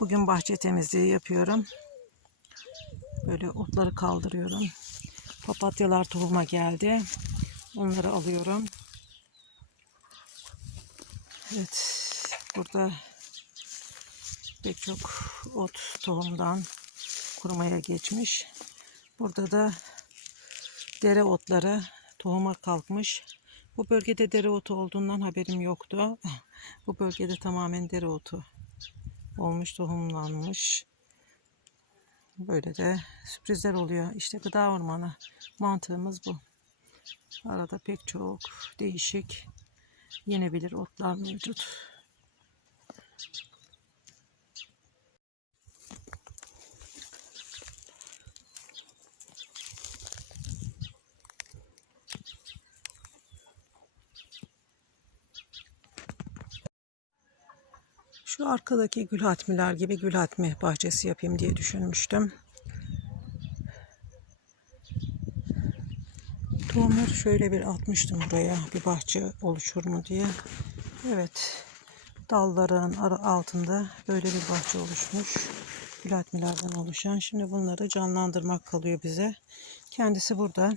Bugün bahçe temizliği yapıyorum. Böyle otları kaldırıyorum. Papatyalar tohuma geldi. Onları alıyorum. Evet. Burada pek çok ot tohumdan kurumaya geçmiş. Burada da dere otları tohuma kalkmış. Bu bölgede dereotu olduğundan haberim yoktu. Bu bölgede tamamen dereotu olmuş, tohumlanmış. Böyle de sürprizler oluyor. İşte gıda ormanı mantığımız bu. Arada pek çok değişik yenebilir otlar mevcut. Şu arkadaki gül hatmiler gibi gül hatmi bahçesi yapayım diye düşünmüştüm. Tohumları şöyle bir atmıştım buraya bir bahçe oluşur mu diye. Evet dalların altında böyle bir bahçe oluşmuş. Gül hatmilerden oluşan. Şimdi bunları canlandırmak kalıyor bize. Kendisi burada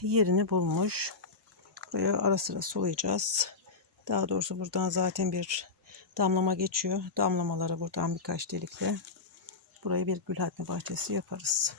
yerini bulmuş. Buraya ara sıra sulayacağız. Daha doğrusu buradan zaten bir damlama geçiyor. Damlamaları buradan birkaç delikle burayı bir gül hatmi bahçesi yaparız.